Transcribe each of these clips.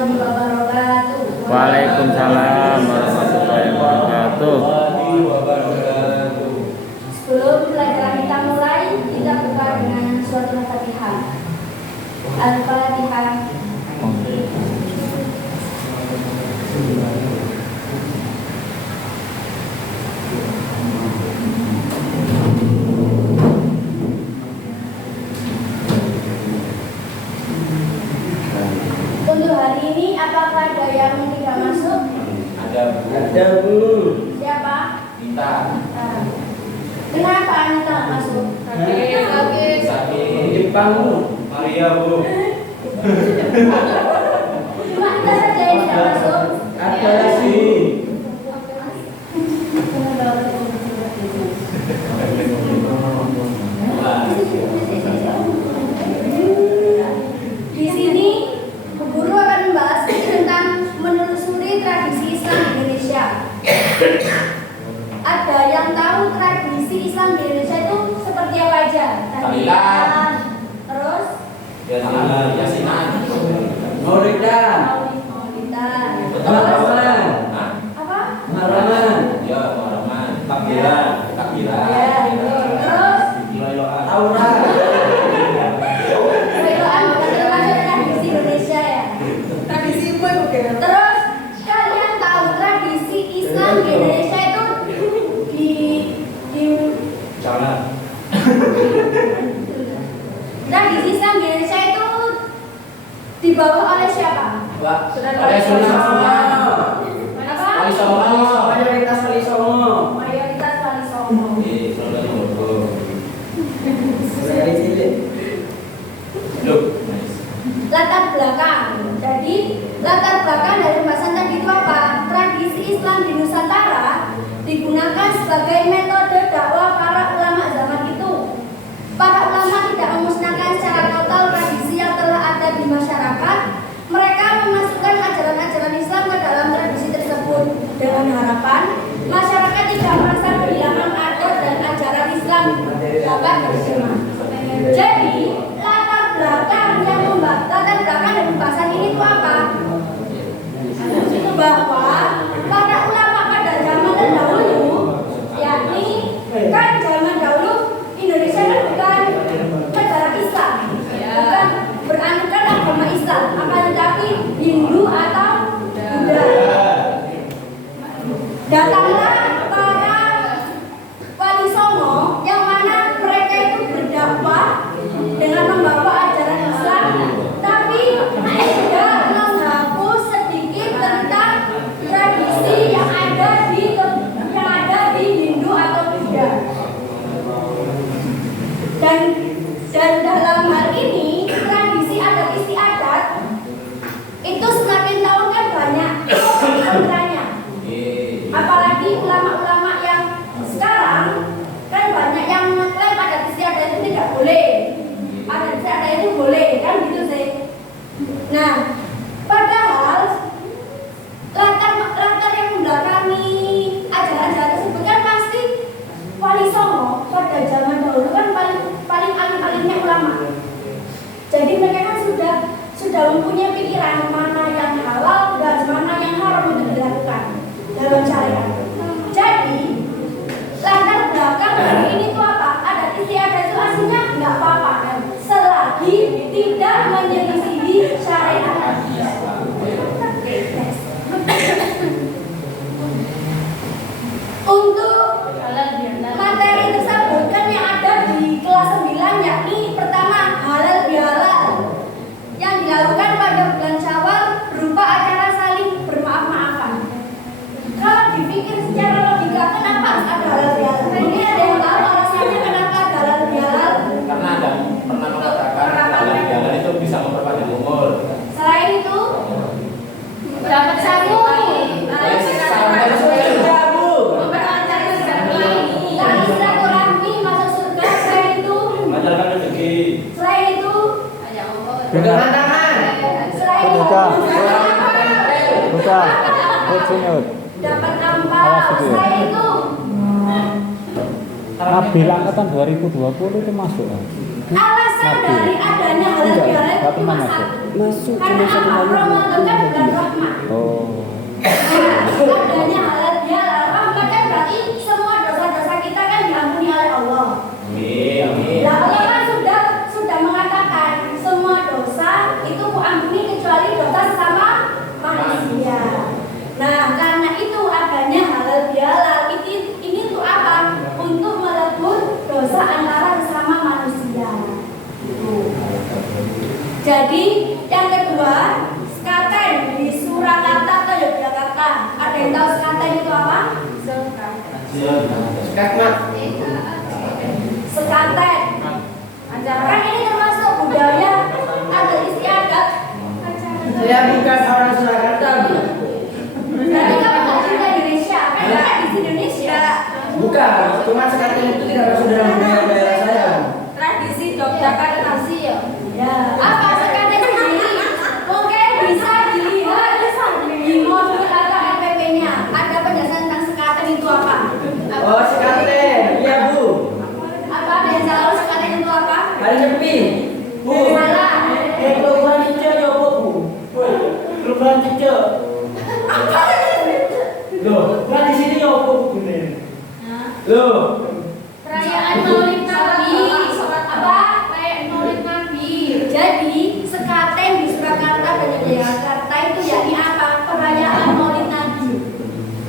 warahmatullahi wabarakatuh. Waalaikumsalam warahmatullahi wabarakatuh. Sebelum pelajaran kita mulai, kita buka dengan surat Al-Fatihah. Al-Fatihah. Untuk hari ini apakah ada yang tidak masuk? Ada Bu. Siapa? Kita. Kenapa Anita nggak masuk? Sakit. Jepang Bu. Maria Bu. Cuma kita saja yang tidak masuk. Ada lagi. Di sini Bu Guru akan membahas tentang menelusuri tradisi Islam di Indonesia. Ada yang tahu tradisi Islam di Indonesia itu seperti apa aja? Tahlilan. Terus Yasinan. Mauridan. Maulidan. Mahraman. Apa? Mahraman. Ya, Mahraman. Takbiran. Ya, terus Aura. Reloan bukan termasuk tradisi Indonesia ya. Tradisi ibu mungkin. Terus kalian tahu tradisi Islam di Indonesia itu di Jangan. tradisi Islam di Indonesia itu dibawa oleh siapa? Oleh Songo. Apa? Wali Songo. Mayoritas Wali Songo. Mayoritas Wali Songo. Dari sini. Latar belakang. Jadi latar belakang dari pembahasan tadi itu apa? Tradisi Islam di Nusantara digunakan sebagai metode dakwah para ulama zaman itu. Para ulama tidak memusnahkan secara total tradisi yang telah ada di masyarakat. Mereka memasukkan ajaran-ajaran Islam ke dalam tradisi tersebut dengan harapan masyarakat tidak merasa kehilangan adat dan ajaran Islam dapat diterima. Jadi latar belakang dari pembahasan ini itu apa? Itu bahwa para ulama pada zaman terdahulu, yakni kan zaman dahulu Indonesia kan bukan negara Islam, bukan beranutkan agama Islam, akan tetapi Hindu atau Buddha. Datanglah para Wali Songo yang mana mereka itu berdakwah dengan membawa ajaran Islam, tapi tidak menghapus sedikit tentang tradisi yang ada di Hindu atau Buddha. Dan dalam hal ini tradisi adat istiadat itu semakin tahun kan banyak kontranya. Apalagi ulama-ulama yang sekarang kan banyak yang mengklaim adat istiadat itu tidak boleh. Adat istiadat itu boleh kan gitu sih. Nah, padahal latar yang membelakangi ajaran-ajaran tersebut kan pasti Wali Songo pada zaman dahulu kan paling alim-alimnya ulama. Jadi mereka kan sudah mempunyai pikiran mana yang halal dan mana yang haram untuk dilakukan dalam syariat. Jadi latar belakang dari ini tuh apa? Adat istiadat itu aslinya nggak apa-apa kan? Selagi tidak menyelisihi syariat. Untuk materi tersebut kan yang ada di kelas 9 yakni pertama halal bihalal yang dilakukan pada bulan Syawal berupa acara saling bermaaf-maafan. Kalau dipikir secara logika kenapa harus ada halal bihalal? Ini ada yang tahu alasannya kenapa ada halal bihalal? Karena ada pernah mengatakan halal bihalal itu bisa memperpanjang umur. Selain itu dapat satu silaturahmi masuk surga. Selain itu Pegangan tangan. selain itu Buka. Sini. dapat ampau. Awas itu ya. Selain itu Nabil angkatan 2020 itu masuk. Alasan Nabi. dari adanya halal bihalal itu Enggak cuma pernah satu. Masuk Karena cuma satu apa? kali. Ramadan kan bulan rahmat. Oh. Nah, adanya halal bihalal rahmat kan berarti semua dosa-dosa kita kan diampuni oleh Allah. Amin, amin. Nah, Allah kan sudah mengatakan semua dosa itu kuampuni kecuali dosa sesama manusia. Nah, karena itu adanya halal bihalal ini untuk apa? Untuk melebur dosa antara sesama manusia. Jadi yang kedua, sekaten di Surakarta atau Yogyakarta. Ada yang tahu sekaten itu apa? Skakmat. Sekaten. Kan ini termasuk budaya adat istiadat. Saya bukan orang Surakarta, Bu. Tapi kamu nggak cinta Indonesia, kan kita di Indonesia. Bukan, cuma sekarang itu tidak masuk dalam budaya saya. Tradisi Yogyakarta sih ya. Ya, apa sekaten sendiri? Mungkin bisa dilihat di modul atau MPP-nya. Ada penjelasan tentang sekaten itu apa? Oh, sekaten. Iya, Bu. Apa ada yang tahu sekaten itu apa? Hari Nyepi. Bu. Salah. Keluhan cicak ya, Bu. Keluhan cicak. Loh, kan di sini ya, Bu. Loh. Perayaan Maulid Nabi. Apa? Perayaan Maulid Nabi. Jadi sekaten di Surakarta dan Yogyakarta itu yakni apa? Perayaan Maulid Nabi.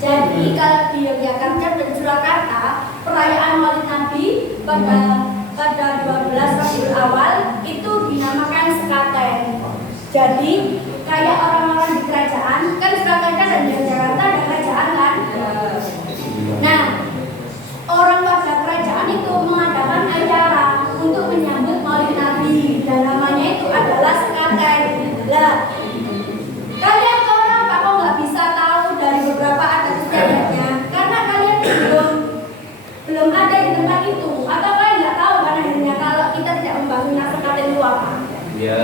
Jadi kalau di Yogyakarta dan Surakarta perayaan Maulid Nabi pada 12 Rabiul Awal itu dinamakan sekaten. Jadi kayak orang-orang di kerajaan kan Surakarta dan Yogyakarta ada kerajaan kan? Nah, orang warga kerajaan itu mengadakan acara untuk menyambut Maulid Nabi dan namanya itu adalah sekaten. Lah, kalian kenapa kok nggak bisa tahu dari beberapa adat istiadatnya? Karena kalian belum ada di tempat itu, atau kalian nggak tahu pada akhirnya kalau kita tidak membangun sekaten itu apa? Ya.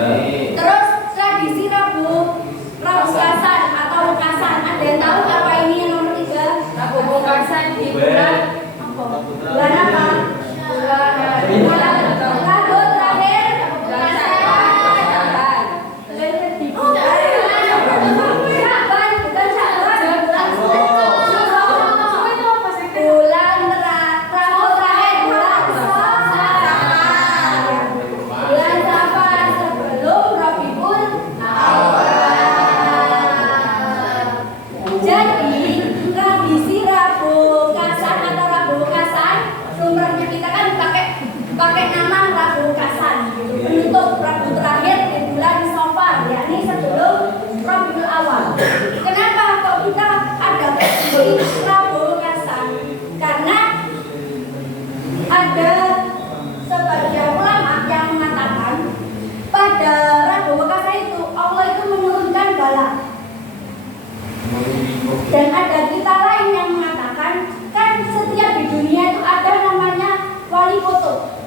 Terus tradisi Rabu Kasan atau Rekasan, ada yang tahu apa ini yang nomor 3? Rabu Kasan di bulan apa? Bulan apa? Bulan Rabu terakhir Kasan. Syaban, bukan Syaban. Bulan Rabu terakhir bulan Safar. Bulan Safar sebelum Rabiul Awal. Jadi tradisi Rabu Kasan atau Rabu Kasan sumbernya kita kan pakai nama Rabu Kasan gitu. Penutup Rabu terakhir di bulan Safar, yakni sebelum Rabiul Awal. Kenapa kok kita ada Rabu Kasan? Karena ada sebagian ulama yang mengatakan pada Rabu Kasan itu Allah itu menurunkan bala. Dan ada cerita lain yang mengatakan kan setiap di dunia itu ada namanya wali kutub.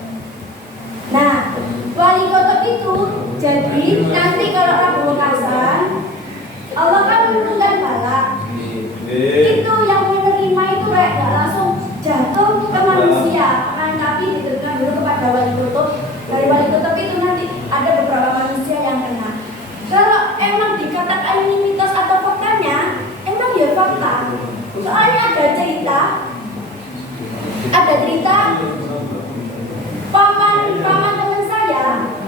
Nah, wali kutub itu jadi nanti kalau Rabu Kasan Allah kan menurunkan bala. Itu yang menerima itu kayak gak langsung jatuh ke manusia, akan tapi diberikan dulu kepada wali kutub. Dari wali kutub itu nanti ada beberapa manusia yang kena. Kalau emang dikatakan ini mitos atau faktanya, emang ya fakta. Soalnya ada cerita paman teman saya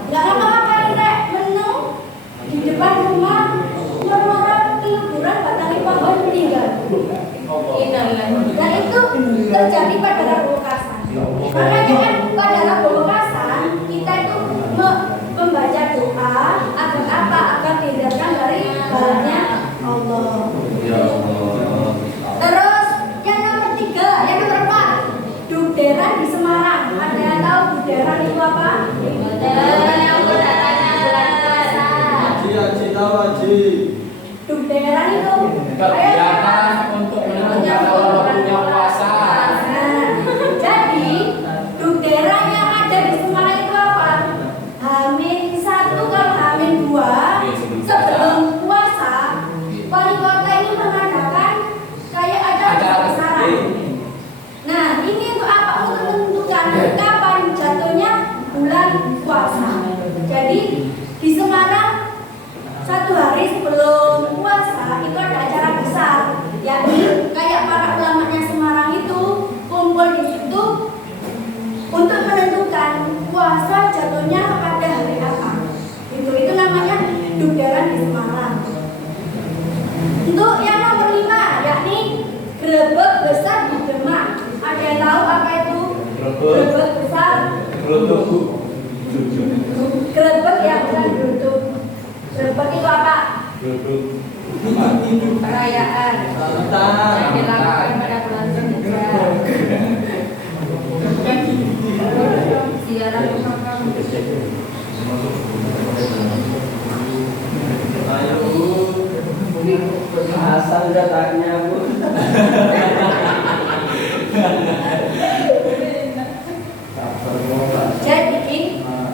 nggak ngapa-ngapain rek menu di depan rumah murmur keluburan batang pohon meninggal. Dan itu terjadi pada Rabu Kasan. Makanya kan pada Rabu Kasan kita itu membaca doa agar apa? Agar dihindarkan dari balanya Allah. Terus yang nomor 3, yang nomor 4, Dugderan di Semarang. Ada yang tahu Dugderan itu apa? Dugderan yang berdatanya bulan puasa. Haji tahu haji. Dugderan itu Kegiatan untuk menentukan awal waktunya puasa. Nah, jadi Dugderan yang ada di Semarang itu apa? H-1 kalau H-2 sebelum puasa, wali kota ini mengadakan kayak ada besar-besaran. Nah, ini untuk apa? Untuk menentukan kapan jatuhnya bulan sebelum puasa itu ada acara besar, yakni kayak para ulamanya Semarang itu kumpul di situ untuk menentukan puasa jatuhnya pada hari apa. Itu namanya Dugdaran di Semarang. Untuk yang nomor 5, yakni grebek besar di Demak. Ada yang tahu apa itu? Grebek besar. Grebek yang bukan geruduk. Grebek itu apa? Perayaan yang dilakukan pada bulan Zulhijjah. Ziarah makam. Asal datanya Bu. Jadi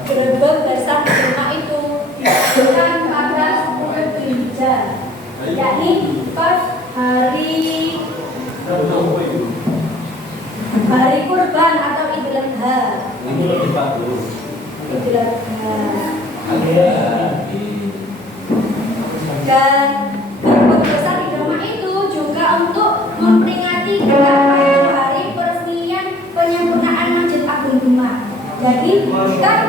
grebek besar di Demak itu dilakukan pada 10 Zulhijjah, yakni pas hari Kurban atau Idul Adha. Idul Adha. Dan grebek besar di Demak itu juga untuk memperingati genap hari peresmian penyempurnaan Masjid Agung Demak. Jadi kan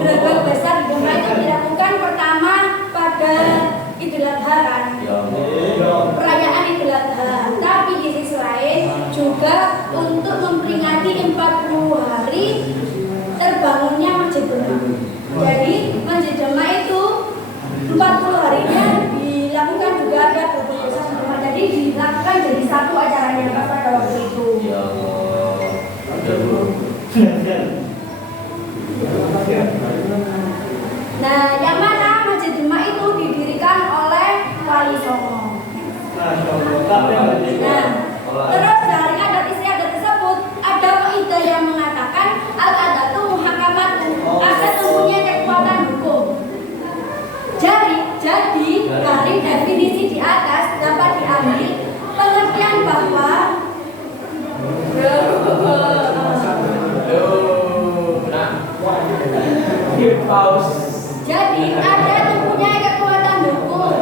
grebek besar di Demak itu dilakukan pertama pada Idul Adha kan, perayaan Idul Adha. Tapi di sisi lain juga untuk memperingati 40 hari terbangunnya Masjid Demak. Jadi Masjid Demak itu 40 harinya dilakukan juga ada grebek besar di Demak. Jadi dilakukan jadi satu acaranya pada waktu itu. Nah, yang mana Masjid Demak itu didirikan oleh Wali Songo. Nah, terus dari adat istiadat tersebut ada kaidah yang mengatakan al-adatu muhakamatu, adat mempunyai kekuatan hukum. Jadi dari definisi di atas dapat diambil pengertian bahwa jadi adat mempunyai kekuatan hukum.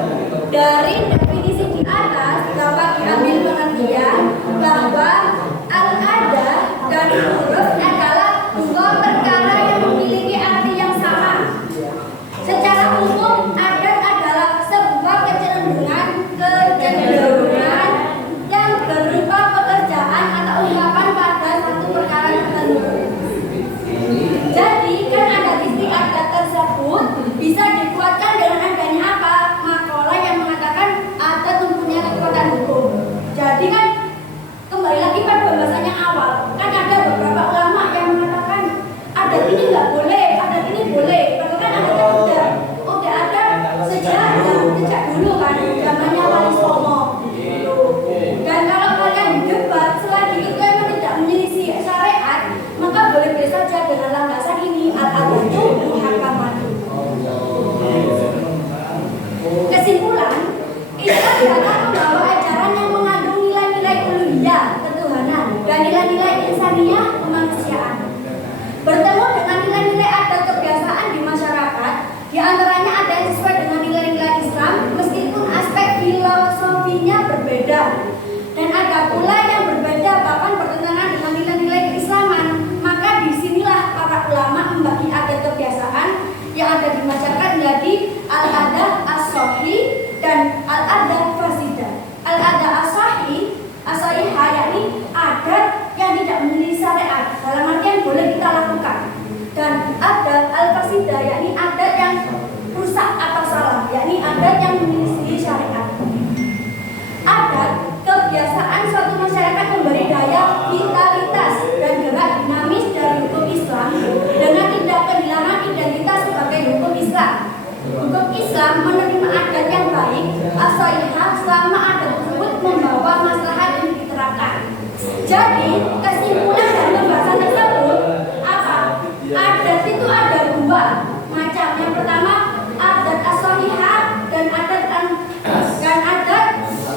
Dari definisi di atas dapat diambil pengertian bahwa al-adat dan uruf adalah dua perkara yang memiliki arti yang sama. Secara umum, adat adalah sebuah kecenderungan yang berupa pekerjaan atau ungkapan pada satu perkara tertentu. Jadi kan adat istiadat tersebut bisa dikuatkan dengan adanya apa? Makalah yang mengatakan adat mempunyai kekuatan hukum. Jadi kan kembali lagi pada pembahasannya awal, kan ada beberapa ulama yang mengatakan adat ini nggak boleh, adat ini boleh. Padahal kan adatnya udah ada sejak dulu kan, zamannya Wali Songo. Dan kalau kalian debat selagi itu memang tidak menyelisih syariat, maka boleh-boleh saja dengan landasan ini al-adatu muhakamatu. Kesimpulan, Islam datang membawa ajaran yang mengandung nilai-nilai uluhiyah, ketuhanan, dan nilai-nilai insaniyah, kemanusiaan. Bertemu dengan nilai-nilai adat kebiasaan di masyarakat, di antaranya ada yang sesuai dengan nilai-nilai Islam, meskipun aspek filosofinya berbeda. Dan ada pula yang berbeda, bahkan bertentangan dengan nilai-nilai keislaman. Maka disinilah para ulama membagi adat kebiasaan yang ada di masyarakat menjadi al-adat as-sahih dan al-adat fasidah. Al-adat as-sahihah yakni adat yang tidak menyelisih syariat, dalam artian boleh kita lakukan. Dan adat al-fasidah yakni adat yang rusak atau salah, yakni adat yang menyelisih syariat. Adat kebiasaan suatu masyarakat memberi daya vitalitas dan gerak dinamis dari hukum Islam dengan tidak kehilangan identitas sebagai hukum Islam. Hukum Islam menerima adat yang baik as-sahihah selama adat tersebut membawa maslahat yang diterapkan. Jadi kesimpulan dari pembahasan tersebut apa? Adat itu ada dua macam. Yang pertama adat as-sahihah dan adat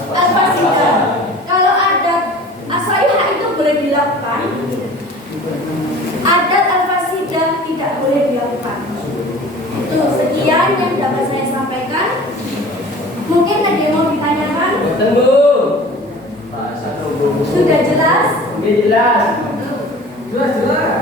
al-fasidah. Kalau adat as-sahihah itu boleh dilakukan, adat al-fasidah tidak boleh dilakukan. Itu sekian yang dapat saya sampaikan. Mungkin ada yang mau ditanyakan? Boten Bu. Sudah jelas? Jelas. Jelas.